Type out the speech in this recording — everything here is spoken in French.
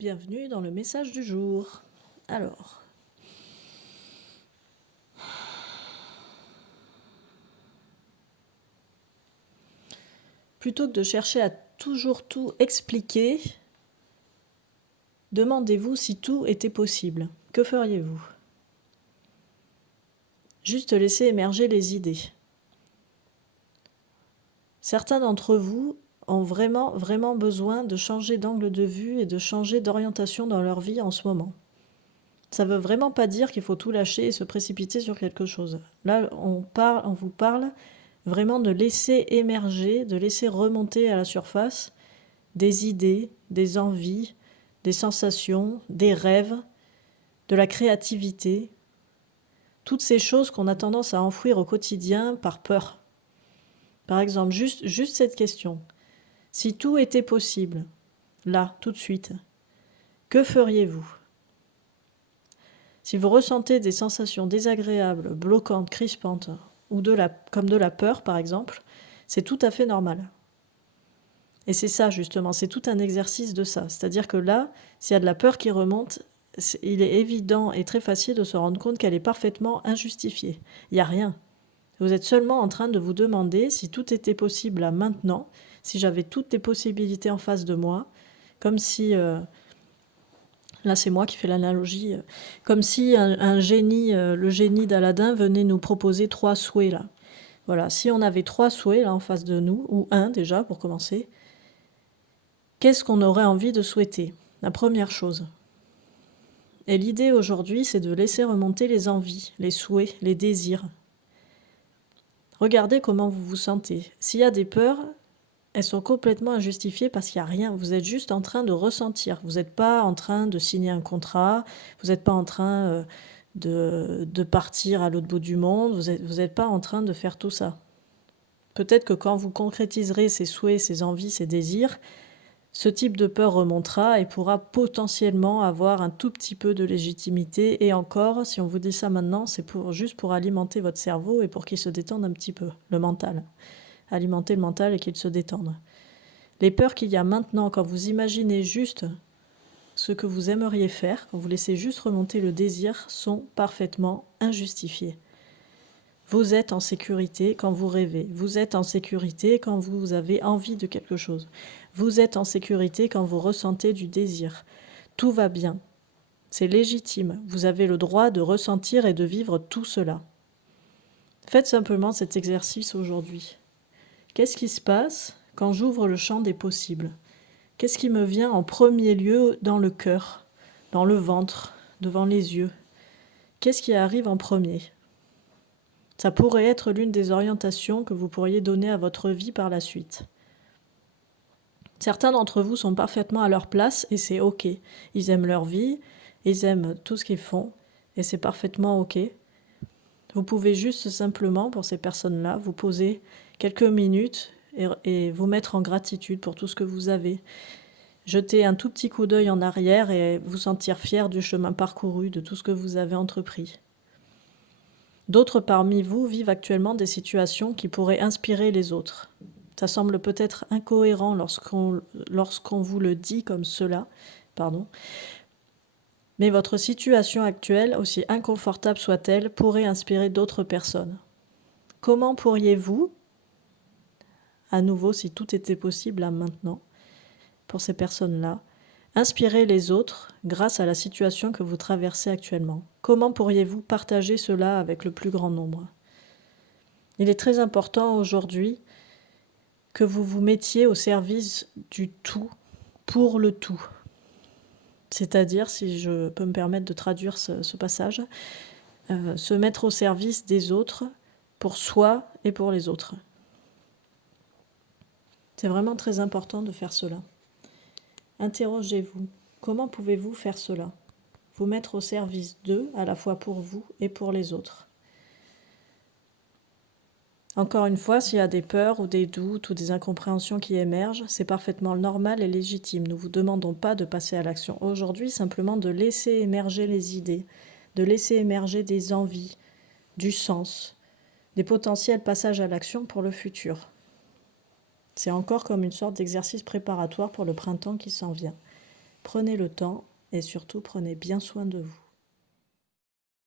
Bienvenue dans le message du jour. Alors, plutôt que de chercher à toujours tout expliquer, demandez-vous si tout était possible. Que feriez-vous? Juste laisser émerger les idées. Certains d'entre vous ont vraiment besoin de changer d'angle de vue et de changer d'orientation dans leur vie en ce moment. Ça ne veut vraiment pas dire qu'il faut tout lâcher et se précipiter sur quelque chose. Là, on vous parle vraiment de laisser émerger, de laisser remonter à la surface des idées, des envies, des sensations, des rêves, de la créativité, toutes ces choses qu'on a tendance à enfouir au quotidien par peur. Par exemple, juste cette question. Si tout était possible, là, tout de suite, que feriez-vous? Si vous ressentez des sensations désagréables, bloquantes, crispantes, ou comme de la peur par exemple, c'est tout à fait normal. Et c'est ça justement, c'est tout un exercice de ça. C'est-à-dire que là, s'il y a de la peur qui remonte, il est évident et très facile de se rendre compte qu'elle est parfaitement injustifiée. Il n'y a rien. Vous êtes seulement en train de vous demander si tout était possible là maintenant, si j'avais toutes les possibilités en face de moi, comme si... là, c'est moi qui fais l'analogie. Comme si un génie, le génie d'Aladin, venait nous proposer 3 souhaits là. Voilà, si on avait 3 souhaits là en face de nous, ou un déjà pour commencer, qu'est-ce qu'on aurait envie de souhaiter? La première chose. Et l'idée aujourd'hui, c'est de laisser remonter les envies, les souhaits, les désirs. Regardez comment vous vous sentez. S'il y a des peurs, elles sont complètement injustifiées parce qu'il n'y a rien. Vous êtes juste en train de ressentir. Vous n'êtes pas en train de signer un contrat. Vous n'êtes pas en train de partir à l'autre bout du monde. Vous n'êtes pas en train de faire tout ça. Peut-être que quand vous concrétiserez ces souhaits, ces envies, ces désirs, ce type de peur remontera et pourra potentiellement avoir un tout petit peu de légitimité. Et encore, si on vous dit ça maintenant, c'est juste pour alimenter votre cerveau et pour qu'il se détende un petit peu, le mental. Alimenter le mental et qu'il se détende. Les peurs qu'il y a maintenant, quand vous imaginez juste ce que vous aimeriez faire, quand vous laissez juste remonter le désir, sont parfaitement injustifiées. Vous êtes en sécurité quand vous rêvez. Vous êtes en sécurité quand vous avez envie de quelque chose. Vous êtes en sécurité quand vous ressentez du désir. Tout va bien. C'est légitime. Vous avez le droit de ressentir et de vivre tout cela. Faites simplement cet exercice aujourd'hui. Qu'est-ce qui se passe quand j'ouvre le champ des possibles? Qu'est-ce qui me vient en premier lieu dans le cœur, dans le ventre, devant les yeux? Qu'est-ce qui arrive en premier? Ça pourrait être l'une des orientations que vous pourriez donner à votre vie par la suite. Certains d'entre vous sont parfaitement à leur place et c'est ok. Ils aiment leur vie, ils aiment tout ce qu'ils font et c'est parfaitement ok. Vous pouvez juste simplement, pour ces personnes-là, vous poser quelques minutes et vous mettre en gratitude pour tout ce que vous avez. Jeter un tout petit coup d'œil en arrière et vous sentir fier du chemin parcouru, de tout ce que vous avez entrepris. D'autres parmi vous vivent actuellement des situations qui pourraient inspirer les autres. Ça semble peut-être incohérent lorsqu'on vous le dit comme cela, mais votre situation actuelle, aussi inconfortable soit-elle, pourrait inspirer d'autres personnes. Comment pourriez-vous, à nouveau si tout était possible là maintenant, pour ces personnes-là, inspirer les autres grâce à la situation que vous traversez actuellement? Comment pourriez-vous partager cela avec le plus grand nombre? Il est très important aujourd'hui que vous vous mettiez au service du tout pour le tout. C'est-à-dire, si je peux me permettre de traduire ce passage, se mettre au service des autres pour soi et pour les autres. C'est vraiment très important de faire cela. Interrogez-vous, comment pouvez-vous faire cela? Vous mettre au service d'eux, à la fois pour vous et pour les autres. Encore une fois, s'il y a des peurs ou des doutes ou des incompréhensions qui émergent, c'est parfaitement normal et légitime. Nous ne vous demandons pas de passer à l'action aujourd'hui, simplement de laisser émerger les idées, de laisser émerger des envies, du sens, des potentiels passages à l'action pour le futur. C'est encore comme une sorte d'exercice préparatoire pour le printemps qui s'en vient. Prenez le temps et surtout prenez bien soin de vous.